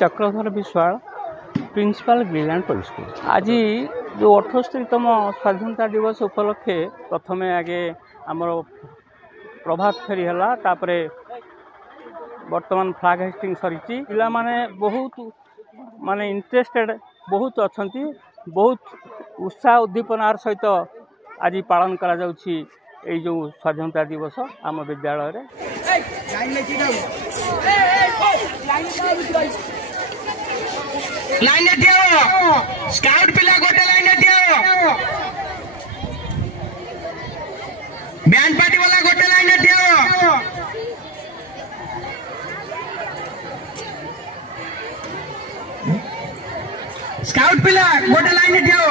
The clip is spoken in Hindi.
Chakradhar Biswal principal Greenland public school. आज जो 78तम स्वाधीनता दिवस उपलक्षे प्रथम आगे आमर प्रभात फेरी है, तापर वर्तमान फ्लैग होस्टिंग सरी पिला माने बहुत माने इंटरेस्टेड बहुत अच्छा, बहुत उत्साह उद्दीपनार सहित आज पालन करा जाउछि ए जो स्वाधीनता दिवस आम विद्यालय रे। लाइन दियो स्काउट पिला गोटे लाइन दियो, बैंड पार्टी वाला गोटे लाइन दियो, स्काउट पिला गोटे लाइन दियो।